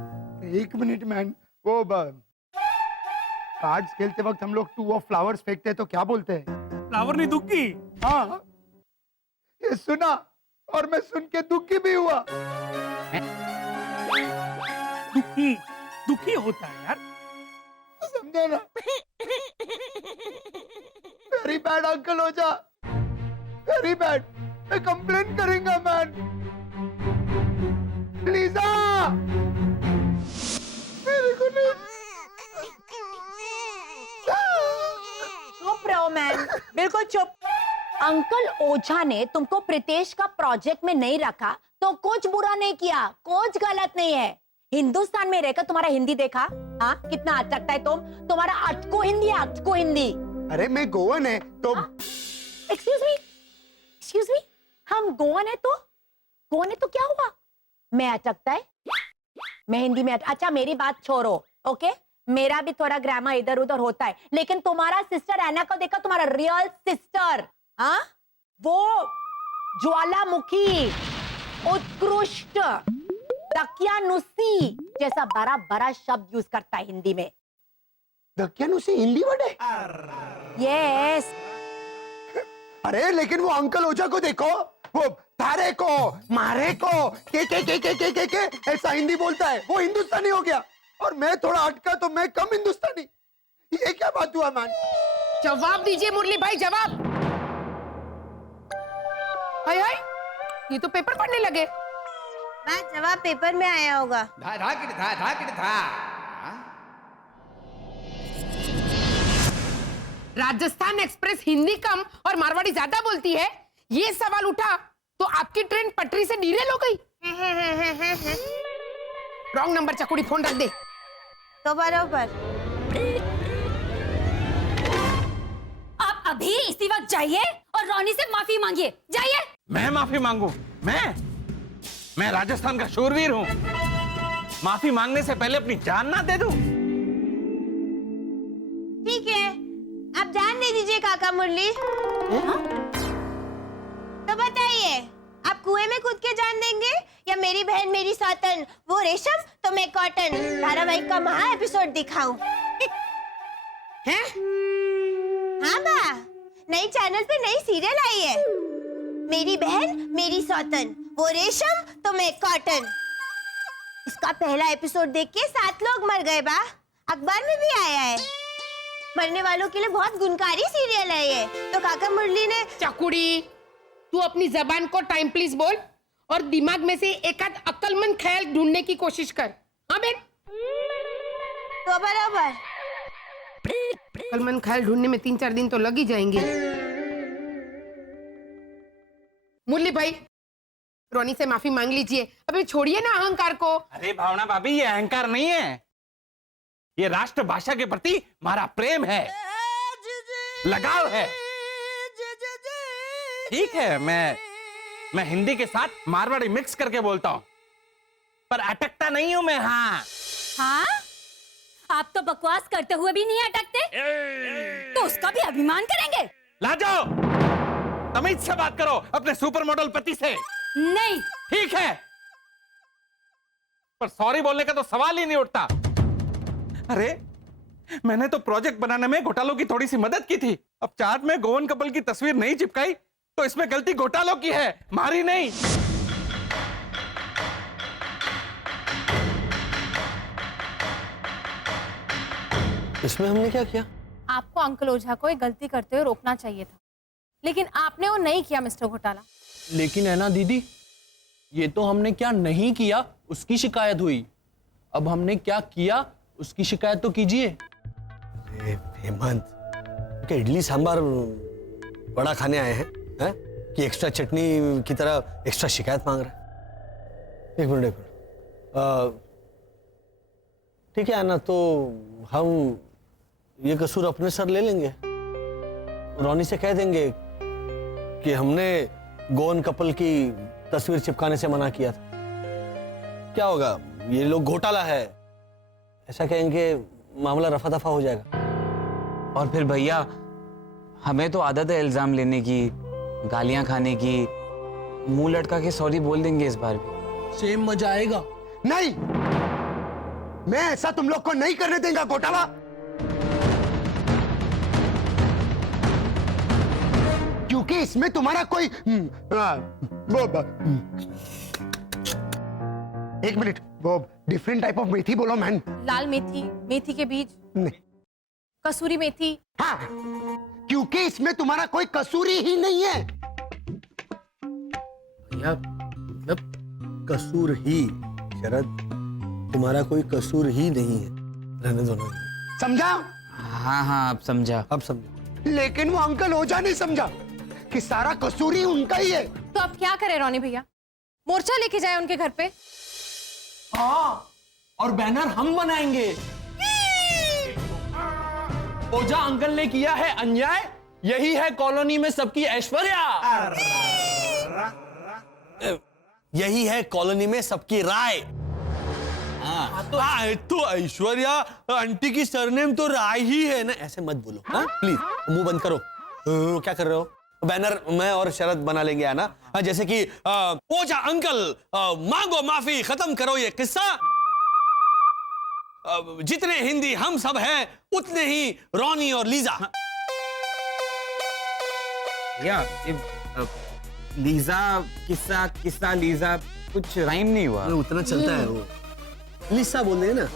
एक मिनट मैन, वो कार्ड्स खेलते वक्त हम लोग 2 ऑफ फ्लावर्स फेंकते हैं तो क्या बोलते हैं? फ्लावर नहीं दुखी। हाँ, ये सुना और मैं सुन के दुखी भी हुआ। दुखी, दुखी होता है यार, समझा ना? वेरी बैड अंकल हो जा, वेरी बैड। मैं कंप्लेन करेंगे मैन। लीजा, मेरे को नहीं। चुप रहो मैन, बिल्कुल चुप। अंकल ओझा ने तुमको प्रीतेश का प्रोजेक्ट में नहीं रखा तो कुछ बुरा नहीं किया, कुछ गलत नहीं है। हिंदुस्तान में रहकर तुम्हारा हिंदी देखा, हाँ कितना अच्छा लगता है तुम्हारा अटको हिंदी, अटको हिंदी। अरे मैं गोवन है तो एक्सक्यूज मी, हम गोवन है तो क्या हुआ? मैं अटकता है, मैं हिंदी में अच्छा मेरी बात छोड़ो, ओके? मेरा भी थोड़ा ग्रामर इधर उधर होता है, लेकिन तुम्हारा सिस्टर ऐना को देखा, तुम्हारा रियल सिस्टर, हाँ वो ज्वालामुखी, उत्कृष्ट, दकियानुसी जैसा बड़ा बड़ा शब्द यूज करता है हिंदी में। दकियानुसी हिंदी वर्ड है? यस। अरे लेकिन वो अंकल ओझा को देखो, वो तारे को, मारे को, के ऐसा हिंदी बोलता है, वो हिंदुस्तानी हो गया और मैं थोड़ा अटका तो मैं कम हिंदुस्तानी। ये क्या बात हुआ मैन? जवाब दीजिए मुरली भाई, जवाब। हाय हाय, ये तो पेपर पढ़ने लगे। मैं जवाब पेपर में आया होगा। राजस्थान एक्सप्रेस हिंदी कम और मारवाड़ी ज्यादा बोलती है, ये सवाल उठा तो आपकी ट्रेन पटरी से डीरेल हो गई। रॉन्ग नंबर, चकुड़ी फोन रख दे। तो बराबर। आप अभी इसी वक्त जाइए और रॉनी से माफी मांगिए, जाइए। मैं माफी मांगू? मैं राजस्थान का शूरवीर हूं, माफी मांगने से पहले अपनी जान ना दे दूं? ठीक है, आप जान दे दीजिए काका मुरली। तो बताइए, आप कुएं में कूद के जान देंगे या मेरी बहन मेरी सौतन, वो रेशम तो मैं कॉटन, धारावाहिक का महा एपिसोड दिखाऊं? हैं? हाँ बा, नई चैनल पे नई सीरियल आई है, मेरी बहन मेरी सौतन, वो रेशम तो मैं कॉटन। इसका पहला एपिसोड देख के 7 लोग मर गए बा, अखबार में भी आया है। मरने वालों के लिए बहुत गुणकारी सीरियल है ये। तो काका मुरली ने चकुड़ी तू अपनी जबान को टाइम प्लीज बोल और दिमाग में से एक आध अक्लमंद ख्याल ढूंढने की कोशिश कर। हाँ बेन, तो बराबर। अक्लमंद ख्याल ढूंढने में 3-4 दिन तो लग ही जाएंगे। मुरली भाई, रोनी से माफी मांग लीजिए। अबे छोड़िए ना अहंकार को। अरे भावना भाभी, ये अहंकार नहीं है, ये राष्ट्रभाषा के प्रति हमारा प्रेम है, लगाव है। ठीक है, मैं हिंदी के साथ मारवाड़ी मिक्स करके बोलता हूं, पर अटकता नहीं हूं मैं। हाँ हाँ, आप तो बकवास करते हुए भी नहीं अटकते, तो उसका भी अभिमान करेंगे। लाजो, तमीज से बात करो अपने सुपर मॉडल पति से। नहीं। ठीक है, पर सॉरी बोलने का तो सवाल ही नहीं उठता। अरे मैंने तो प्रोजेक्ट बनाने में घोटालों की थोड़ी सी मदद की थी। अब चार्ट में गोवन कपल की तस्वीर नहीं चिपकाई तो इसमें गलती घोटालों की है, मारी नहीं। इसमें हमने क्या किया? आपको अंकल ओझा को एक गलती करते हुए रोकना चाहिए था, लेकिन आपने वो नहीं किया मिस्टर घोटाला। लेकिन है ना दीदी, ये तो हमने क्या नहीं किया उसकी शिकायत हुई। अब हमने क्या किया उसकी शिकायत तो कीजिए। हेमंत, क्या इडली सांबार बड़ा खाने आए हैं कि एक्स्ट्रा चटनी की तरह एक्स्ट्रा शिकायत मांग रहे हैं? एक मिनट ठीक है ना, तो हम ये कसूर अपने सर ले लेंगे। रोनी से कह देंगे कि हमने गोवन कपल की तस्वीर चिपकाने से मना किया था। क्या होगा, ये लोग घोटाला है ऐसा कहेंगे, मामला रफा दफा हो जाएगा। और फिर भैया, हमें तो आदत है इल्जाम लेने की, गालियां खाने की। मुंह लटका के सॉरी बोल देंगे इस बार भी। सेम मजा आएगा। नहीं, मैं ऐसा तुम लोग को नहीं करने देंगे घोटाला। क्योंकि इसमें तुम्हारा कोई एक मिनट, वो डिफरेंट टाइप ऑफ मेथी बोलो मैन। लाल मेथी, मेथी के बीज, नहीं, कसूरी मेथी। हाँ, क्योंकि इसमें तुम्हारा कोई कसूरी ही नहीं है। भैया मतलब कसूर ही, शरद तुम्हारा कोई कसूर ही नहीं है। रहने दो ना। समझा? हाँ हाँ, अब समझा। अब समझा। लेकिन वो अंकल ओझा नहीं समझा कि सारा कसूर ही उनका ही है। तो अब क्या करे रोनी भैया, मोर्चा लेके जाए उनके घर पे? हाँ, और बैनर हम बनाएंगे। ओझा अंकल ने किया है अन्याय, यही है कॉलोनी में सबकी ऐश्वर्या। यही है कॉलोनी में सबकी राय। तो ऐश्वर्या आंटी की सरनेम तो राय ही है ना, ऐसे मत बोलो। हाँ प्लीज, मुंह बंद करो। क्या कर रहे हो? बैनर मैं और शरद बना लेंगे, है ना? जैसे कि ओझा अंकल मांगो माफी, खत्म करो ये किस्सा। जितने हिंदी हम सब हैं उतने ही रोनी और लीजा। या लीजा किस्सा, किस्सा लीजा, कुछ राइम नहीं हुआ। उतना चलता है वो। लिस्सा बोल रहे हैं ना,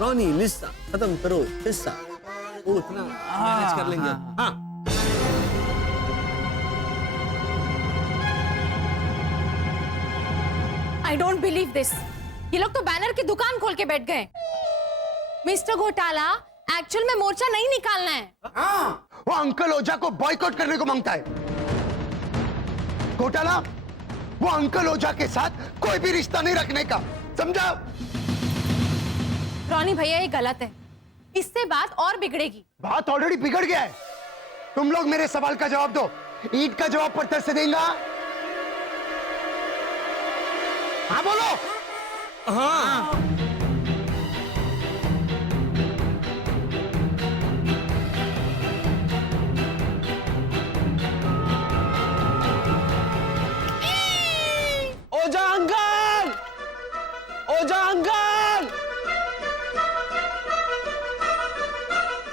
रोनी लिस्सा, खत्म करो किस्सा, वो उतना मैनेज कर लेंगे। हाँ आई डोंट बिलीव दिस। ये लोग तो बैनर की दुकान खोल के बैठ गए। मिस्टर घोटाला, एक्चुअल में मोर्चा नहीं निकालना है। हाँ, वो अंकल ओझा को बॉयकॉट करने को मांगता है। घोटाला, वो अंकल ओझा के साथ कोई भी रिश्ता नहीं रखने का, समझा? रोनी भैया, ये गलत है, इससे बात और बिगड़ेगी। बात ऑलरेडी बिगड़ गया है। तुम लोग मेरे सवाल का जवाब दो। ईंट का जवाब पत्थर से देगा? हाँ बोलो। हाँ। ओझा अंकल, ओझा अंकल,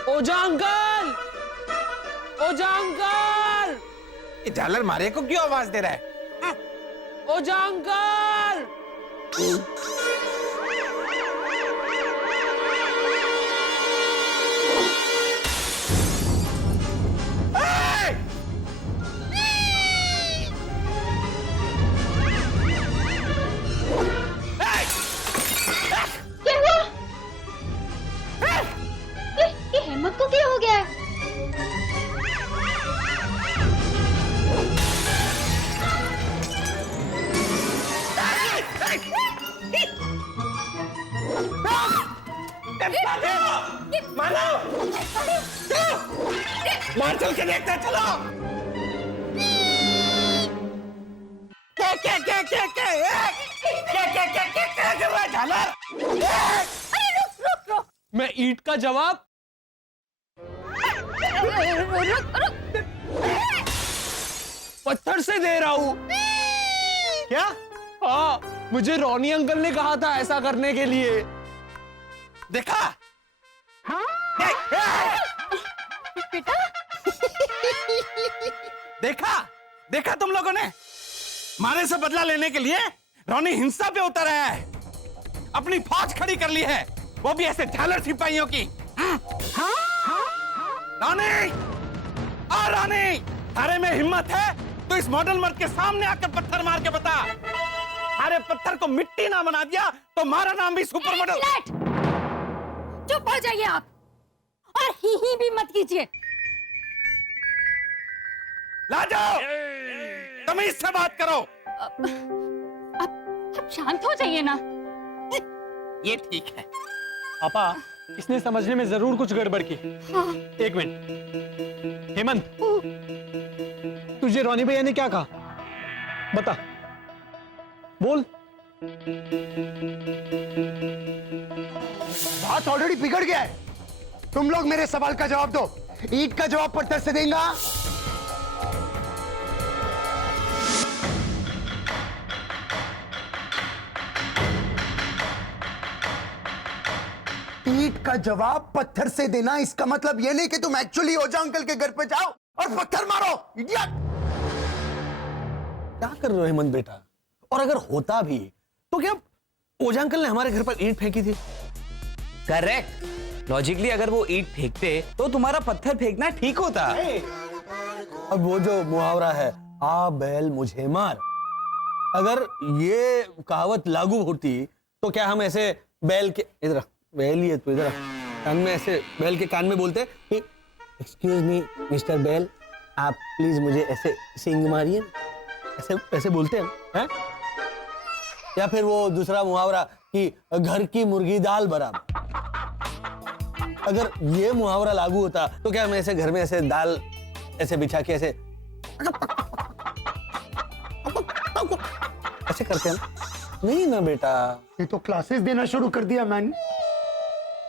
ओझा अंकल, ओझा अंकल। ये झालर मारे को क्यों आवाज दे रहा है? ओझा अंकल। मानो बाहर चल के देखते हैं, चलो। क्या कर रहा है झालर? मैं ईंट का जवाब पत्थर से दे रहा हूं। क्या? हाँ, मुझे रॉनी अंकल ने कहा था ऐसा करने के लिए। देखा? देखा तुम लोगों ने? मारे से बदला लेने के लिए रॉनी हिंसा पे उतर आया है, अपनी फौज खड़ी कर ली है, वो भी ऐसे झालर सिपाहियों की। रॉनी, और रॉनी, थारे में हिम्मत है तो इस मॉडल मर्द के सामने आकर पत्थर मार के बता। थारे पत्थर को मिट्टी ना बना दिया तो हमारा नाम भी सुपर मॉडल। चुप हो जाइए आप, और ही भी मत कीजिए। ला जाओ, तमीज से बात करो। अब शांत हो जाइए ना। ये ठीक है। पापा, इसने समझने में जरूर कुछ गड़बड़ की। एक मिनट। हेमंत, तुझे रॉनी भैया ने क्या कहा? बता, बोल। बात ऑलरेडी बिगड़ गया है। तुम लोग मेरे सवाल का जवाब दो। ईंट का जवाब पत्थर से देगा? ईंट का जवाब पत्थर से देना, इसका मतलब यह नहीं कि तुम एक्चुअली ओझा अंकल के घर पे जाओ और पत्थर मारो। इडियट! क्या कर रहे हो हेमंत बेटा? और अगर होता भी तो क्या ओझा अंकल ने हमारे घर पर ईंट फेंकी थी? करेक्ट। लॉजिकली अगर वो ईंट फेंकते तो तुम्हारा पत्थर फेंकना ठीक होता। अब वो जो मुहावरा है, आ बैल मुझे मार, अगर ये कहावत लागू होती तो क्या हम ऐसे बैल के इधर बैल ही है तो इधर कान में ऐसे बैल के कान में बोलते कि एक्सक्यूज मी मिस्टर बैल, आप प्लीज मुझे ऐसे सींग मारिए, ऐसे ऐसे बोलते हैं? या फिर वो दूसरा मुहावरा कि घर की मुर्गी दाल बराबर, अगर ये मुहावरा लागू होता तो क्या हम ऐसे घर में ऐसे दाल ऐसे बिछा के ऐसे ऐसे करते हैं? नहीं ना बेटा। ये तो क्लासेस देना शुरू कर दिया मैंने।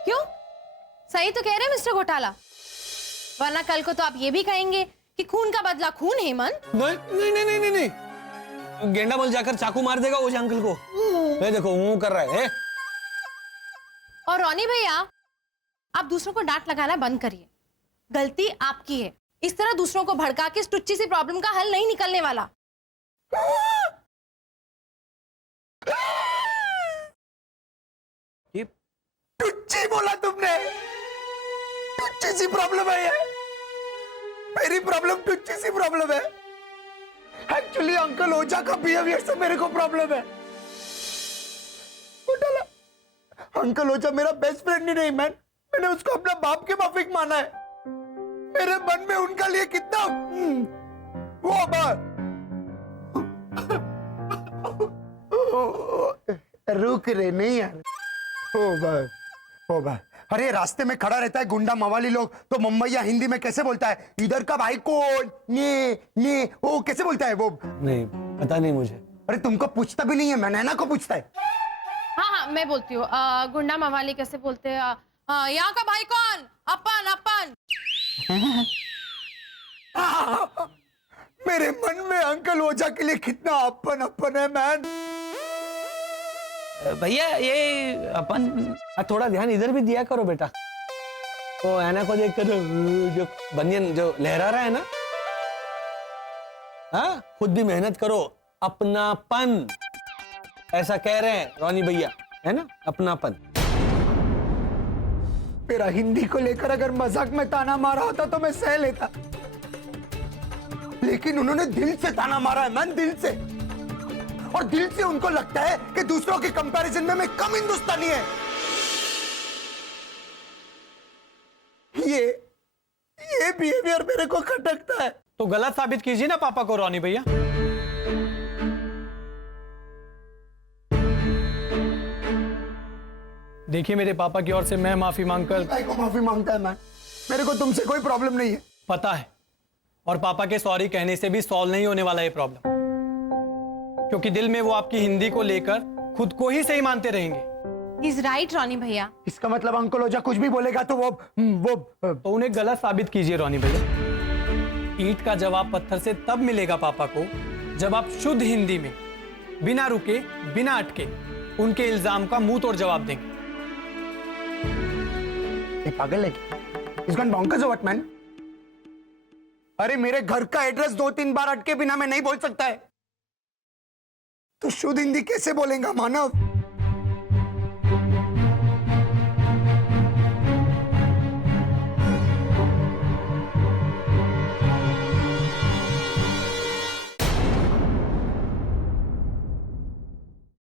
क्यों? सही तो कह रहे हैं मिस्टर घोटाला, वरना कल को तो आप ये भी कहेंगे कि खून का बदला खून। हेमंत, नहीं नहीं नहीं नहीं नहीं, गेंडा बल जाकर चाकू मार देगा ओझा अंकल को। ये देखो मुंह कर रहा है। और रॉनी भैया, आप दूसरों को डांट लगाना बंद करिए। गलती आपकी है। इस तरह दूसरों को भड़का के इस टुच्ची सी प्रॉब्लम का हल नहीं निकलने वाला। टुच्ची बोला तुमने? टुच्ची सी प्रॉब्लम है ये? मेरी प्रॉब्लम टुच्ची सी प्रॉब्लम है? एक्चुअली अंकल ओझा का बिहेवियर से मेरे को प्रॉब्लम है। घोटाला, अंकल ओझा मेरा बेस्ट फ्रेंड ही नहीं, मैंने उसको अपना बाप के माफिक माना है। मेरे मन में उनका लिए कितना वो बात। रुक रे, नहीं यार। ओ भाई, अरे रास्ते में खड़ा रहता है गुंडा मवाली लोग, तो मुंबई या हिंदी में कैसे बोलता है? इधर का भाई कौन? ने वो कैसे बोलता है वो? नहीं पता नहीं मुझे। अरे तुमको पूछता भी नहीं है, मैं नैना को पूछता है। हाँ, मैं बोलती हूँ। गुंडा मवाली कैसे बोलते हैं? यहाँ का भाई कौन? अपन अपन। मेरे मन में अंकल ओझा के लिए कितना अपन अपन है मैन। भैया ये अपन थोड़ा ध्यान इधर भी दिया करो बेटा। तो ऐना को देखकर जो बनियन जो लहरा रहा है ना, हाँ, खुद भी मेहनत करो। अपनापन, ऐसा कह रहे हैं रॉनी भैया, है ना? अपनापन। मेरा हिंदी को लेकर अगर मजाक में ताना मारा होता तो मैं सह लेता, लेकिन उन्होंने दिल से ताना मारा है मैन, दिल से। और दिल से उनको लगता है कि दूसरों के कंपैरिजन में मैं कम हिंदुस्तानी है। ये बिहेवियर मेरे को खटकता है। तो गलत साबित कीजिए ना पापा को रॉनी भैया। देखिए मेरे पापा की ओर से मैं माफी मांगकर। भाई को माफी मांगता है मैं, मेरे को तुमसे कोई प्रॉब्लम नहीं है। पता है, और पापा के सॉरी कहने से भी सॉल्व नहीं होने वाला ये प्रॉब्लम, क्योंकि दिल में वो आपकी हिंदी को लेकर खुद को ही सही मानते रहेंगे। He's right, रॉनी भैया। इसका मतलब अंकल ओजा कुछ भी बोलेगा तो वो तो उन्हें गलत साबित कीजिए रॉनी भैया। ईंट का जवाब पत्थर से तब मिलेगा पापा को जब आप शुद्ध हिंदी में बिना रुके बिना अटके उनके इल्जाम का मुंह तोड़ जवाब देंगे। ये पागल है क्या? He's gone bonkers or what, man? अरे मेरे घर का एड्रेस 2-3 बार अटके बिना मैं नहीं बोल सकता है, तो शुद्ध हिंदी कैसे बोलेगा मानव?